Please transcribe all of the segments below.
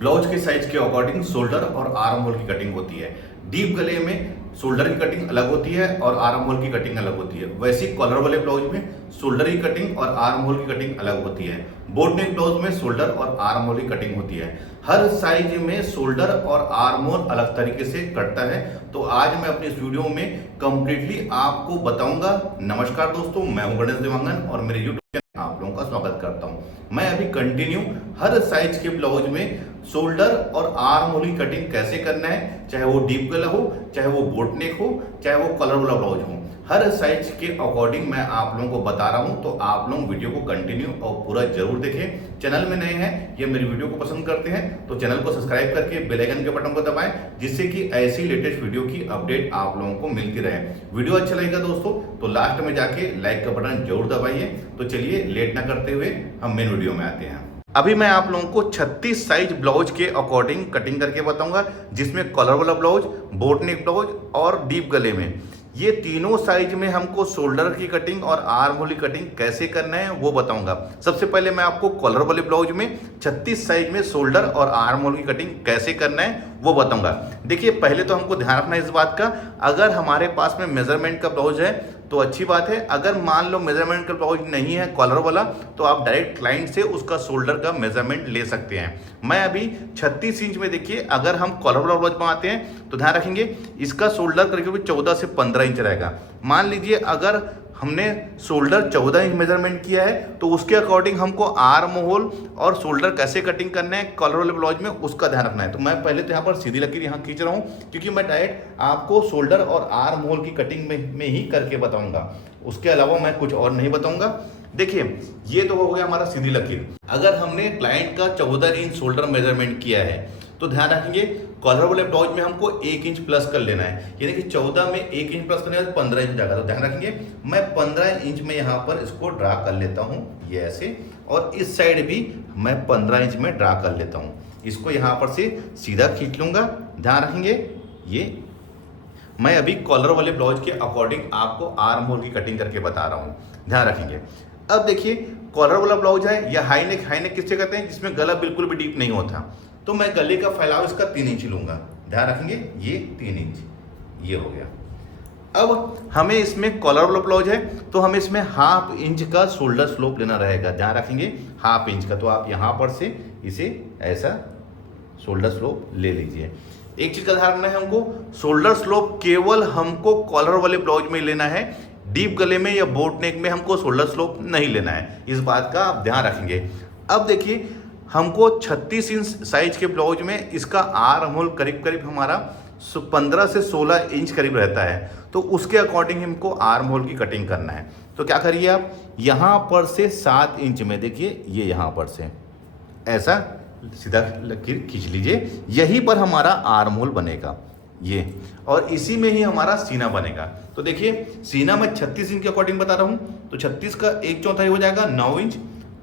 Blouse के size के according shoulder और आर्म होल की कटिंग होती है। डीप गले में शोल्डर की कटिंग अलग होती है और आर्म होल की कटिंग अलग होती है। वैसे ही कॉलर वाले ब्लाउज में शोल्डर की कटिंग और आर्म होल की कटिंग अलग होती है। बोट नेक ब्लाउज में शोल्डर और आर्म होल की कटिंग होती है। हर साइज में शोल्डर और आर्म होल अलग तरीके से कटता है। तो आज मैं अपनी इस वीडियो में कंप्लीटली आपको बताऊंगा। नमस्कार दोस्तों, मैं हूं गणेश देवांगन और मेरे यूट्यूब चैनल आप लोगों का स्वागत करता हूं। मैं अभी कंटिन्यू हर साइज के ब्लाउज में शोल्डर और आर्म होल की कटिंग कैसे करना है, चाहे वो डीप गला हो, चाहे वो बोट नेक हो, चाहे वो कलर वाला ब्लाउज हो, हर साइज के अकॉर्डिंग मैं आप लोगों को बता रहा हूं। तो आप लोग वीडियो को कंटिन्यू और पूरा जरूर देखें। चैनल में नए हैं या मेरी वीडियो को पसंद करते हैं तो चैनल को सब्सक्राइब करके बेल आइकन के बटन को दबाएं, जिससे कि ऐसी लेटेस्ट वीडियो की अपडेट आप लोगों को मिलती रहे। वीडियो अच्छा लगेगा दोस्तों तो लास्ट में जाके लाइक का बटन जरूर दबाइए। तो चलिए लेट ना करते हुए हम मेन वीडियो में आते हैं। अभी मैं आप लोगों को 36 साइज ब्लाउज के अकॉर्डिंग कटिंग करके बताऊंगा, जिसमें कॉलर वाला ब्लाउज, बोट नेक ब्लाउज और डीप गले में ये तीनों साइज में हमको शोल्डर की कटिंग और आर्म होल की कटिंग कैसे करना है वो बताऊंगा। सबसे पहले मैं आपको कॉलर वाले ब्लाउज में 36 साइज में शोल्डर और आर्म होल की कटिंग कैसे करना है वो बताऊंगा। देखिए, पहले तो हमको ध्यान रखना है इस बात का, अगर हमारे पास में मेजरमेंट का ब्लाउज है तो अच्छी बात है। अगर मान लो मेजरमेंट का ब्लाउज नहीं है कॉलर वाला, तो आप डायरेक्ट क्लाइंट से उसका शोल्डर का मेजरमेंट ले सकते हैं। मैं अभी 36 इंच में, देखिए अगर हम कॉलर वाला ब्लाउज बनाते हैं तो ध्यान रखेंगे इसका शोल्डर करीब 14 से 15 इंच रहेगा। मान लीजिए अगर हमने शोल्डर 14 इंच मेजरमेंट किया है तो उसके अकॉर्डिंग हमको आर्म होल और शोल्डर कैसे कटिंग करना है कॉलर वाले ब्लाउज में उसका ध्यान रखना है। तो मैं पहले तो यहाँ पर सीधी लकीर यहाँ खींच रहा हूँ, क्योंकि मैं डायरेक्ट आपको शोल्डर और आर्म होल की कटिंग में ही करके बताऊंगा। उसके अलावा मैं कुछ और नहीं बताऊंगा। देखिए, ये तो हो गया हमारा सीधी लकीर। अगर हमने क्लाइंट का 14 इंच शोल्डर मेजरमेंट किया है तो ध्यान रखेंगे कॉलर वाले ब्लाउज में हमको 1 इंच प्लस कर लेना है, यानी कि 14 में 1 इंच प्लस करने के बाद 15 इंच जाएगा। तो ध्यान रखेंगे मैं 15 इंच में यहाँ पर इसको ड्रा कर लेता हूँ, ये ऐसे, और इस साइड भी मैं 15 इंच में ड्रा कर लेता हूँ। इसको यहाँ पर से सीधा खींच लूंगा। ध्यान रखेंगे ये मैं अभी कॉलर वाले ब्लाउज के अकॉर्डिंग आपको आर्म होल की कटिंग करके बता रहा हूँ, ध्यान रखेंगे। अब देखिए, कॉलर वाला ब्लाउज है या हाई नेक किससे कहते हैं, जिसमें गला बिल्कुल भी डीप नहीं होता। तो मैं गले का फैलाव इसका 3 इंच लूंगा। ध्यान रखेंगे ये 3 इंच ये हो गया। अब हमें इसमें कॉलर वाला ब्लाउज है तो हमें इसमें हाफ इंच का शोल्डर स्लोप लेना रहेगा। ध्यान रखेंगे हाफ इंच का, तो आप यहाँ पर से इसे ऐसा शोल्डर स्लोप ले लीजिए। एक चीज का ध्यान रखना है हमको, शोल्डर स्लोप केवल हमको कॉलर वाले ब्लाउज में लेना है, डीप गले में या बोट नेक में हमको शोल्डर स्लोप नहीं लेना है। इस बात का आप ध्यान रखेंगे। अब देखिए, हमको 36 इंच साइज के ब्लाउज में इसका आर्म होल करीब करीब हमारा 15 से 16 इंच करीब रहता है। तो उसके अकॉर्डिंग हमको आर्म होल की कटिंग करना है। तो क्या करिए आप यहाँ पर से 7 इंच में, देखिए ये यहाँ पर से ऐसा सीधा लकीर खींच लीजिए। यहीं पर हमारा आर्म होल बनेगा ये, और इसी में ही हमारा सीना बनेगा। तो देखिए, सीना मैं 36 इंच के अकॉर्डिंग बता रहा हूँ, तो 36 का 1/4 हो जाएगा 9 इंच,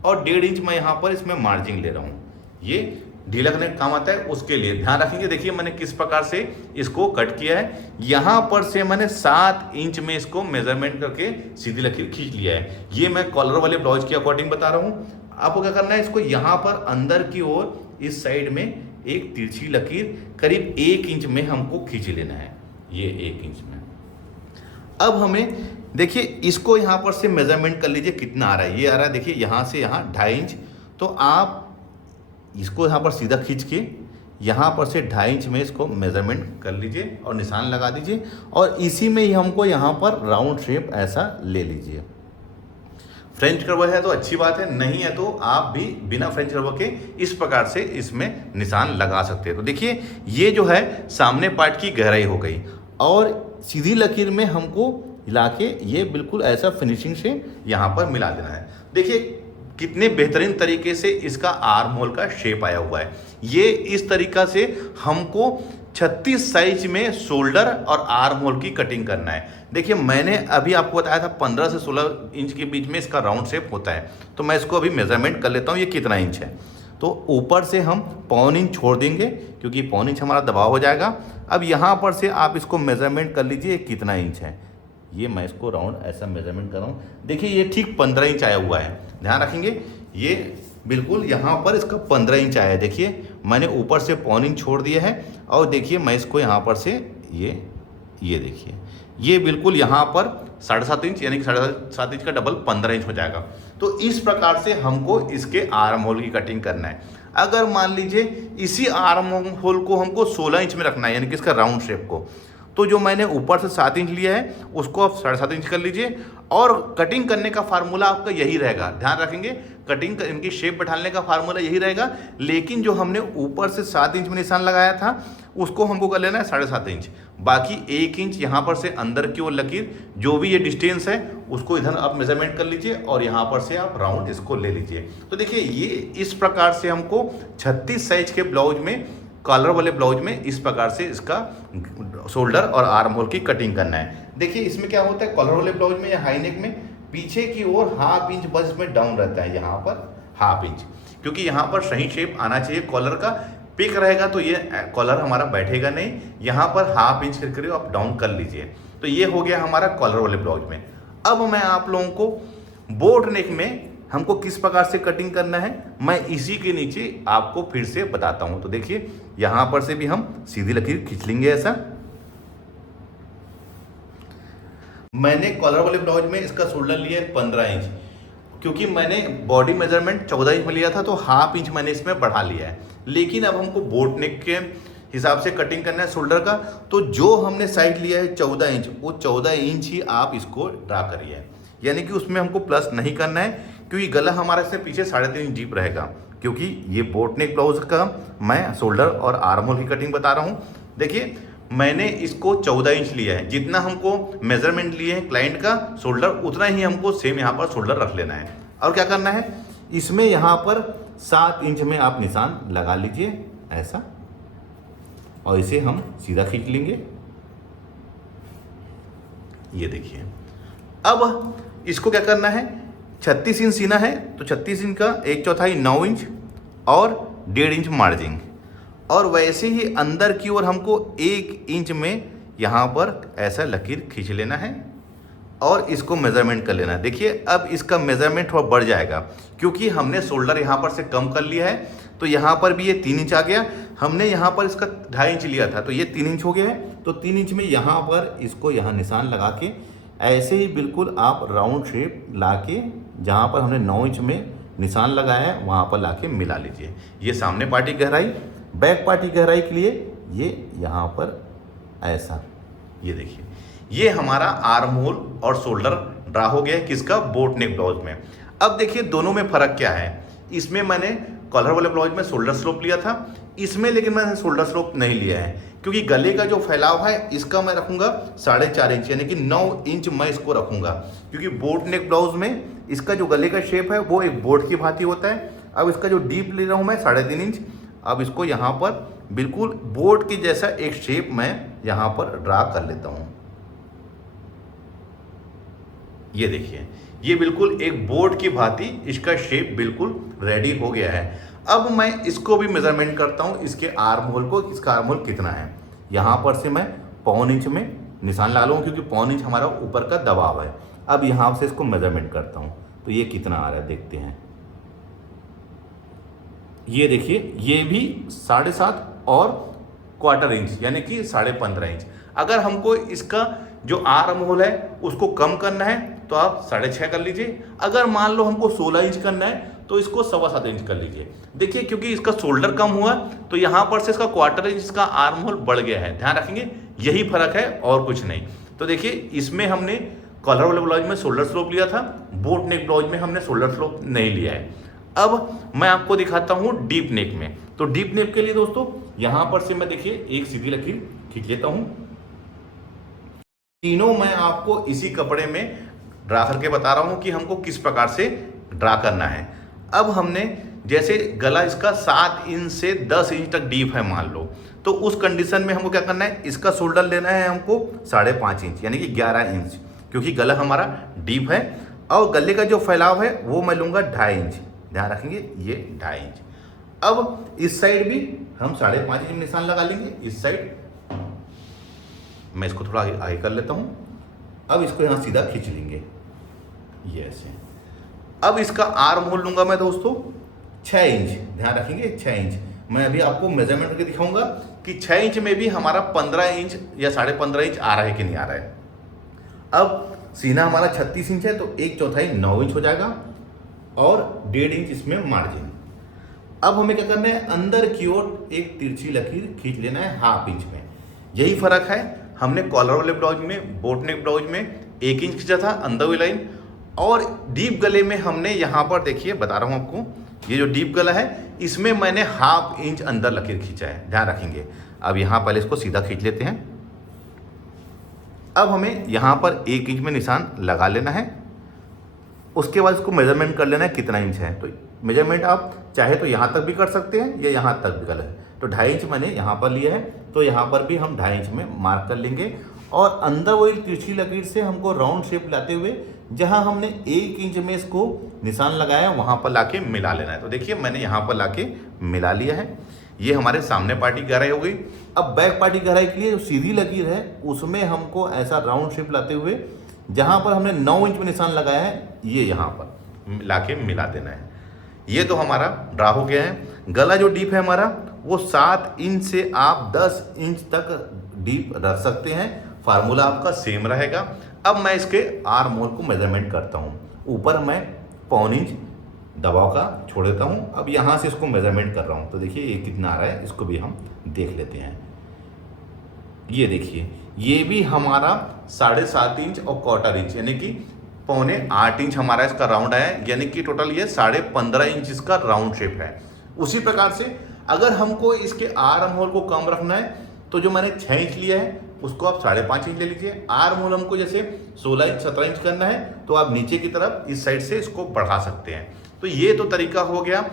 और 1.5 इंच मैं यहाँ पर इसमें मार्जिन ले रहा हूँ। ये ढीला करने का काम आता है, उसके लिए ध्यान रखेंगे। देखिए मैंने किस प्रकार से इसको कट किया है। यहाँ पर से मैंने 7 इंच में इसको मेजरमेंट करके सीधी लकीर खींच लिया है। ये मैं कॉलर वाले ब्लाउज के अकॉर्डिंग बता रहा हूँ। आपको क्या करना है, इसको यहाँ पर अंदर की ओर इस साइड में एक तिरछी लकीर करीब 1 इंच में हमको खींच लेना है, ये 1 इंच में। अब हमें देखिए इसको यहाँ पर से मेजरमेंट कर लीजिए कितना आ रहा है। ये आ रहा है देखिए यहाँ से यहाँ 2.5 इंच। तो आप इसको यहाँ पर सीधा खींच के यहाँ पर से 2.5 इंच में इसको मेजरमेंट कर लीजिए और निशान लगा दीजिए, और इसी में ही हमको यहाँ पर राउंड शेप ऐसा ले लीजिए। फ्रेंच कर्व है तो अच्छी बात है, नहीं है तो आप भी बिना फ्रेंच कर्व के इस प्रकार से इसमें निशान लगा सकते हैं। तो देखिए ये जो है सामने पार्ट की गहराई हो गई, और सीधी लकीर में हमको हिला के ये बिल्कुल ऐसा फिनिशिंग से यहाँ पर मिला देना है। देखिए कितने बेहतरीन तरीके से इसका आर्म होल का शेप आया हुआ है। ये इस तरीका से हमको 36 साइज में शोल्डर और आर्म होल की कटिंग करना है। देखिए मैंने अभी आपको बताया था 15 से 16 इंच के बीच में इसका राउंड शेप होता है। तो मैं इसको अभी मेजरमेंट कर लेता हूँ ये कितना इंच है। तो ऊपर से हम 1/4 इंच छोड़ देंगे, क्योंकि 1/4 इंच हमारा दबाव हो जाएगा। अब यहाँ पर से आप इसको मेजरमेंट कर लीजिए कितना इंच है। ये मैं इसको राउंड ऐसा मेजरमेंट कर रहा हूँ। देखिए ये ठीक 15 इंच आया हुआ है। ध्यान रखेंगे ये बिल्कुल यहाँ पर इसका 15 इंच आया है। देखिए मैंने ऊपर से पौन इंच छोड़ दिया है और देखिए मैं इसको यहाँ पर से ये देखिए ये बिल्कुल यहाँ पर 7.5 इंच यानी कि 7.5 इंच का डबल 15 इंच हो जाएगा। तो इस प्रकार से हमको इसके आर्म होल की कटिंग करना है। अगर मान लीजिए इसी आर्म होल को हमको 16 इंच में रखना है यानी कि इसका राउंड शेप को, तो जो मैंने ऊपर से 7 इंच लिया है उसको आप 7.5 इंच कर लीजिए और कटिंग करने का फार्मूला आपका यही रहेगा। ध्यान रखेंगे कटिंग इनकी शेप बैठाने का फार्मूला यही रहेगा, लेकिन जो हमने ऊपर से 7 इंच में निशान लगाया था उसको हमको कर लेना है 7.5 इंच। बाकी 1 इंच यहाँ पर से अंदर की ओर लकीर जो भी ये डिस्टेंस है उसको इधर आप मेजरमेंट कर लीजिए और यहाँ पर से आप राउंड इसको ले लीजिए। तो देखिए ये इस प्रकार से हमको 36 साइज के ब्लाउज में, कॉलर वाले ब्लाउज में इस प्रकार से इसका शोल्डर और आर्म होल की कटिंग करना है। देखिए इसमें क्या होता है कॉलर वाले ब्लाउज में या हाई नेक में पीछे की ओर 1/2 इंच बस इसमें डाउन रहता है, यहाँ पर 1/2 इंच, क्योंकि यहाँ पर सही शेप आना चाहिए कॉलर का। पिक रहेगा तो ये कॉलर हमारा बैठेगा नहीं, यहाँ पर 1/2 इंच करके आप डाउन कर लीजिए। तो ये हो गया हमारा कॉलर वाले ब्लाउज में। अब मैं आप लोगों को बोट नेक में हमको किस प्रकार से कटिंग करना है मैं इसी के नीचे आपको फिर से बताता हूं। तो देखिए यहां पर से भी हम सीधी लकीर खींच लेंगे ऐसा। मैंने कॉलर वाले ब्लाउज में इसका शोल्डर लिया है 15 इंच, क्योंकि मैंने बॉडी मेजरमेंट 14 इंच में लिया था तो 1/2 इंच मैंने इसमें बढ़ा लिया है। लेकिन अब हमको बोट नेक के हिसाब से कटिंग करना है शोल्डर का, तो जो हमने साइड लिया है 14 इंच वो 14 इंच ही आप इसको ड्रा करिए, यानी कि उसमें हमको प्लस नहीं करना है, क्योंकि गला हमारा से पीछे 3.5 इंच डीप रहेगा। क्योंकि ये बोट नेक ब्लाउज का मैं शोल्डर और आर्म होल की कटिंग बता रहा हूँ। देखिए मैंने इसको 14 इंच लिया है, जितना हमको मेजरमेंट लिए है क्लाइंट का शोल्डर उतना ही हमको सेम यहाँ पर शोल्डर रख लेना है। और क्या करना है इसमें यहाँ पर 7 इंच में आप निशान लगा लीजिए ऐसा, और इसे हम सीधा खींच लेंगे। ये देखिए अब इसको क्या करना है 36 इंच सीना है तो 36 इंच का 1/4 9 इंच और 1.5 इंच मार्जिन, और वैसे ही अंदर की ओर हमको 1 इंच में यहाँ पर ऐसा लकीर खींच लेना है और इसको मेजरमेंट कर लेना है। देखिए अब इसका मेजरमेंट थोड़ा बढ़ जाएगा क्योंकि हमने शोल्डर यहाँ पर से कम कर लिया है, तो यहाँ पर भी ये 3 इंच आ गया। हमने यहाँ पर इसका 2.5 इंच लिया था तो ये 3 इंच हो गया है। तो 3 इंच में यहाँ पर इसको यहाँ निशान लगा के ऐसे ही बिल्कुल आप राउंड शेप ला के जहाँ पर हमने 9 इंच में निशान लगाया है वहाँ पर ला के मिला लीजिए। ये सामने पार्टी गहराई, बैक पार्टी गहराई के लिए ये यहाँ पर ऐसा, ये देखिए ये हमारा आर्म होल और शोल्डर ड्रा हो गया है किसका बोट नेक ब्लाउज में। अब देखिए दोनों में फर्क क्या है। इसमें मैंने कॉलर वाले ब्लाउज में शोल्डर स्लोप लिया था, इसमें लेकिन मैंने शोल्डर स्लोप नहीं लिया है क्योंकि गले का जो फैलाव है इसका मैं रखूंगा 4.5 इंच यानी कि 9 इंच मैं इसको रखूंगा, क्योंकि बोट नेक ब्लाउज में इसका जो गले का शेप है वो एक बोट की भांति होता है। अब इसका जो डीप ले रहा हूँ मैं 3.5 इंच, अब इसको यहाँ पर बिल्कुल बोट के जैसा एक शेप मैं यहाँ पर ड्रा कर लेता हूँ। ये देखिए ये बिल्कुल एक बोर्ड की भांति इसका शेप बिल्कुल रेडी हो गया है। अब मैं इसको भी मेजरमेंट करता हूँ इसके आर्म होल को, इसका आर्म होल कितना है। यहाँ पर से मैं 1/4 इंच में निशान ला लूँ क्योंकि 1/4 इंच हमारा ऊपर का दबाव है। अब यहाँ से इसको मेजरमेंट करता हूँ तो ये कितना आ रहा है देखते हैं। ये देखिए ये भी 7.5 और 1/4 इंच यानी कि 15.5 इंच। अगर हमको इसका जो आर्म होल है उसको कम करना है तो आप 6.5 कर लीजिए। अगर मान लो हमको 16 इंच करना है तो इसको 7.25 इंच कर लीजिए। देखिए क्योंकि इसका शोल्डर कम हुआ तो यहाँ पर से इसका 1/4 इंच इसका आर्म होल बढ़ गया है। ध्यान रखेंगे यही फर्क है और कुछ नहीं। तो देखिए इसमें हमने कॉलर वाले ब्लाउज में शोल्डर स्लोप लिया था, बोट नेक ब्लाउज में हमने शोल्डर स्लोप नहीं लिया है। अब मैं आपको दिखाता हूँ डीप नेक में। तो डीप नेक के लिए दोस्तों यहाँ पर से मैं देखिए एक सीधी लकीर खींच लेता हूँ। तीनों मैं आपको इसी कपड़े में ड्रा करके बता रहा हूँ कि हमको किस प्रकार से ड्रा करना है। अब हमने जैसे गला इसका 7 इंच से 10 इंच तक डीप है मान लो, तो उस कंडीशन में हमको क्या करना है इसका शोल्डर लेना है हमको 5.5 इंच यानी कि 11 इंच, क्योंकि गला हमारा डीप है। और गले का जो फैलाव है वो मैं लूँगा 2.5 इंच। ध्यान रखेंगे ये 2.5 इंच। अब इस साइड भी हम 5.5 इंच निशान लगा लेंगे। इस साइड मैं इसको थोड़ा आगे कर लेता हूँ। अब इसको यहाँ सीधा खींच लेंगे ये ऐसे। अब इसका आर्म होल लूँगा मैं दोस्तों 6 इंच, ध्यान रखेंगे 6 इंच। मैं अभी आपको मेजरमेंट करके दिखाऊंगा कि 6 इंच में भी हमारा 15 इंच या 15.5 इंच आ रहा है कि नहीं आ रहा है। अब सीना हमारा 36 इंच है, तो 1/4 9 इंच हो जाएगा और 1.5 इंच इसमें मार्जिन। अब हमें क्या करना है, अंदर की ओर एक तिरछी लकीर खींच लेना है 1/2 इंच में। यही फर्क है, हमने कॉलर वाले ब्लाउज में, बोट नेक ब्लाउज में 1 इंच खींचा था अंदर वाली लाइन, और डीप गले में हमने यहाँ पर देखिए बता रहा हूँ आपको, ये जो डीप गला है इसमें मैंने 1/2 इंच अंदर लकीर खींचा है, ध्यान रखेंगे। अब यहाँ पहले इसको सीधा खींच लेते हैं। अब हमें यहाँ पर 1 इंच में निशान लगा लेना है। उसके बाद इसको मेजरमेंट कर लेना है कितना इंच है। तो मेजरमेंट आप चाहे तो यहाँ तक भी कर सकते हैं या यहाँ तक भी कर लें। तो 2.5 इंच मैंने यहाँ पर लिया है, तो यहाँ पर भी हम 2.5 इंच में मार्क कर लेंगे। और अंदर वही तिरछी लकीर से हमको राउंड शेप लाते हुए जहाँ हमने 1 इंच में इसको निशान लगाया वहाँ पर लाके मिला लेना है। तो देखिए मैंने यहाँ पर लाके मिला लिया है। ये हमारे सामने पार्टी गहराई हो गई। अब बैक पार्टी गहराई के लिए जो सीधी लकीर है उसमें हमको ऐसा राउंड शेप लाते हुए जहाँ पर हमने 9 इंच में निशान लगाया है ये यहाँ पर लाके मिला देना है। ये तो हमारा ड्रा हो गया है। गला जो डीप है हमारा वो 7 इंच से आप 10 इंच तक डीप रख सकते हैं। फार्मूला आपका सेम रहेगा। अब मैं इसके आर्म होल को मेजरमेंट करता हूँ। ऊपर मैं 1/4 इंच दबाव का छोड़ देता हूँ। अब यहाँ से इसको मेजरमेंट कर रहा हूँ। तो देखिए ये कितना आ रहा है, इसको भी हम देख लेते हैं। ये देखिए ये भी हमारा 7.5 इंच और 1/4 इंच यानी कि 7.25 इंच हमारा इसका राउंड आया है, यानी कि टोटल ये 15.5 इंच इसका राउंड शेप है। उसी प्रकार से अगर हमको इसके आर्म होल को कम रखना है तो जो मैंने 6 इंच लिया है उसको आप 5.5 इंच ले लीजिए। आर्म होल हमको जैसे 16 इंच 17 इंच करना है तो आप नीचे की तरफ इस साइड से इसको बढ़ा सकते हैं। तो ये तो तरीका हो गया।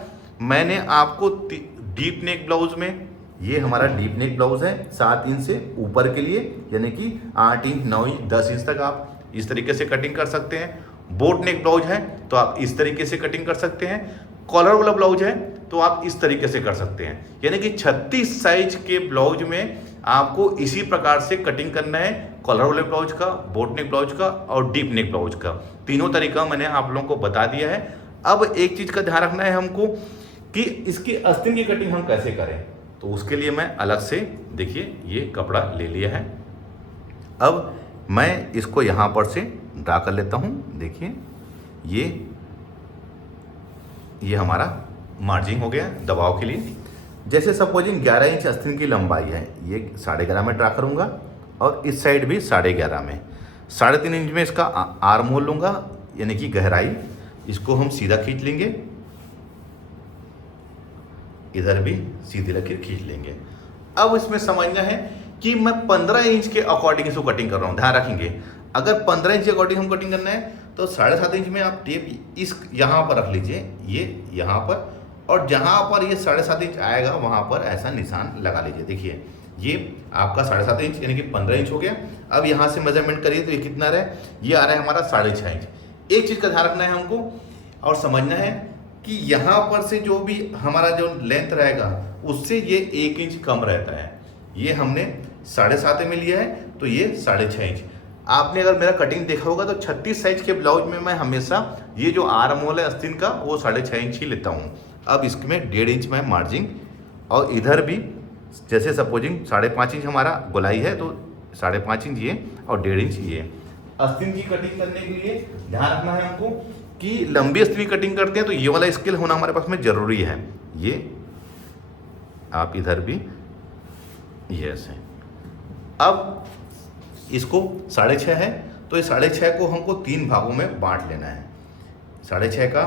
मैंने आपको डीप नेक ब्लाउज में, ये हमारा डीप नेक ब्लाउज है 7 इंच से ऊपर के लिए, यानी कि 8 इंच 9 इंच 10 इंच तक आप इस तरीके से कटिंग कर सकते हैं। बोट नेक ब्लाउज है तो आप इस तरीके से कटिंग कर सकते हैं। कॉलर वाला ब्लाउज है तो आप इस तरीके से कर सकते हैं। यानी कि 36 साइज के ब्लाउज में आपको इसी प्रकार से कटिंग करना है। कॉलर वाले ब्लाउज का, बोट नेक ब्लाउज का और डीप नेक ब्लाउज का, तीनों तरीका मैंने आप लोगों को बता दिया है। अब एक चीज का ध्यान रखना है हमको कि इसकी आस्तीन की कटिंग हम कैसे करें। तो उसके लिए मैं अलग से देखिए ये कपड़ा ले लिया है। अब मैं इसको यहाँ पर से ड्रा कर लेता हूँ। देखिए ये हमारा मार्जिन हो गया दबाव के लिए। जैसे सपोजिंग 11 इंच आस्तीन की लंबाई है, ये 11.5 में ड्रा करूँगा और इस साइड भी 11.5 में। 3.5 इंच में इसका आर्म होल लूँगा यानी कि गहराई, इसको हम सीधा खींच लेंगे। इधर भी सीधी लकीर खींच लेंगे। अब इसमें समझना है कि मैं 15 इंच के अकॉर्डिंग इसको कटिंग कर रहा हूँ। ध्यान रखेंगे अगर 15 इंच के अकॉर्डिंग हम कटिंग करना है तो 7.5 इंच में आप टेप इस यहाँ पर रख लीजिए, ये यहाँ पर, और जहाँ पर ये 7.5 इंच आएगा वहाँ पर ऐसा निशान लगा लीजिए। देखिए ये आपका 7.5 इंच यानी कि 15 इंच हो गया। अब यहाँ से मेजरमेंट करिए तो ये कितना रहा है, ये आ रहा है हमारा 6.5 इंच। एक चीज़ का ध्यान रखना है हमको और समझना है कि यहाँ पर से जो भी हमारा जो लेंथ रहेगा उससे ये 1 इंच कम रहता है। ये हमने 7.5 में लिया है तो ये 6.5 इंच। आपने अगर मेरा कटिंग देखा होगा तो 36 साइज के ब्लाउज में मैं हमेशा ये जो आर्म होल है आस्तीन का वो 6.5 इंच ही लेता हूँ। अब इसमें 1.5 इंच में मार्जिन और इधर भी जैसे सपोजिंग 5.5 इंच हमारा गोलाई है तो 5.5 इंच ये और 1.5 इंच ये। आस्तीन की कटिंग करने के लिए ध्यान रखना है हमको कि लंबी आस्तीन कटिंग करते हैं तो ये वाला स्केल होना हमारे पास में जरूरी है। ये आप इधर भी ये ऐसे। अब इसको 6.5 है तो ये 6.5 को हमको 3 भागों में बांट लेना है। 6.5 का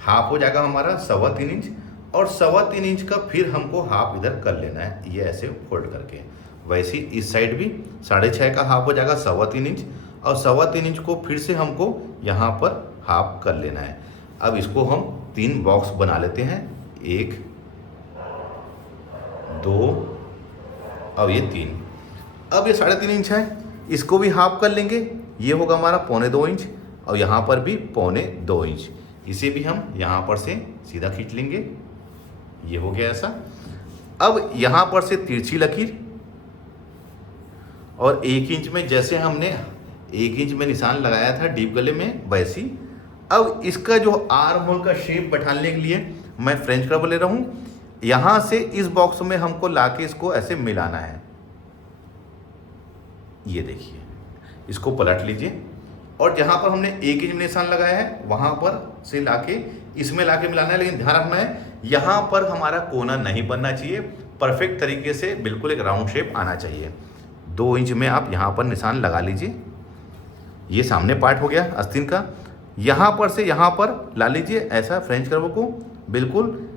हाफ हो जाएगा हमारा 3.25 इंच और 3.25 इंच का फिर हमको हाफ इधर कर लेना है, ये ऐसे फोल्ड करके। वैसे इस साइड भी 6.5 का हाफ हो जाएगा 3.25 इंच और 3.25 इंच को फिर से हमको यहाँ पर हाफ कर लेना है। अब इसको हम 3 बॉक्स बना लेते हैं, 1 2 और ये 3। अब ये 3.5 इंच है, इसको भी हाफ कर लेंगे, ये होगा हमारा 1.25 इंच और यहाँ पर भी 1.25 इंच। इसे भी हम यहाँ पर से सीधा खींच लेंगे, ये हो गया ऐसा। अब यहाँ पर से तिरछी लकीर और 1 इंच में जैसे हमने 1 इंच में निशान लगाया था डीप गले में वैसी। अब इसका जो आर्म होल का शेप बैठाने के लिए मैं फ्रेंच कर्व ले रहा हूँ। यहाँ से इस बॉक्स में हमको लाके इसको ऐसे मिलाना है। ये देखिए, इसको पलट लीजिए और जहाँ पर हमने 1 इंच में निशान लगाया है वहाँ पर से लाके इसमें लाके मिलाना है। लेकिन ध्यान रखना है, यहाँ पर हमारा कोना नहीं बनना चाहिए, परफेक्ट तरीके से बिल्कुल एक राउंड शेप आना चाहिए। 2 इंच में आप यहाँ पर निशान लगा लीजिए। ये सामने पार्ट हो गया आस्तीन का। यहाँ पर से यहाँ पर ला लीजिए ऐसा फ्रेंच कर्व को, बिल्कुल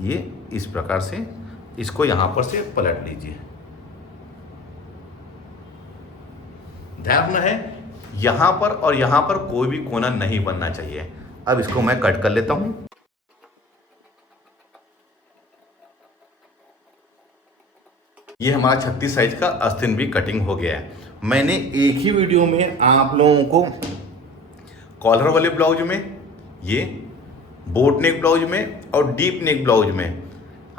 ये इस प्रकार से इसको यहाँ पर से पलट लीजिए। ध्यान रखना है, यहाँ पर और यहाँ पर कोई भी कोना नहीं बनना चाहिए। अब इसको मैं कट कर लेता हूँ। ये हमारा 36 साइज का आस्तीन भी कटिंग हो गया है। मैंने एक ही वीडियो में आप लोगों को कॉलर वाले ब्लाउज में, ये बोट नेक ब्लाउज में और डीप नेक ब्लाउज में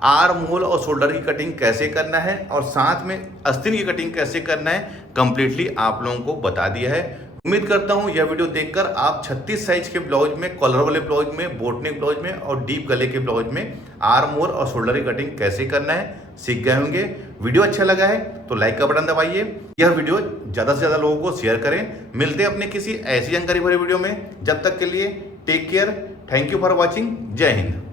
आर्म होल और शोल्डर की कटिंग कैसे करना है और साथ में आस्तीन की कटिंग कैसे करना है कंप्लीटली आप लोगों को बता दिया है। उम्मीद करता हूं यह वीडियो देखकर आप 36 साइज के ब्लाउज में, कॉलर वाले ब्लाउज में, बोट नेक ब्लाउज में और डीप गले के ब्लाउज में आर्म होल और शोल्डर की कटिंग कैसे करना है सीख गए होंगे। वीडियो अच्छा लगा है तो लाइक का बटन दबाइए। यह वीडियो ज़्यादा से ज़्यादा लोगों को शेयर करें। मिलते हैं अपने किसी ऐसी जानकारी भरे वीडियो में। जब तक के लिए take care. Thank you for watching. जय हिंद।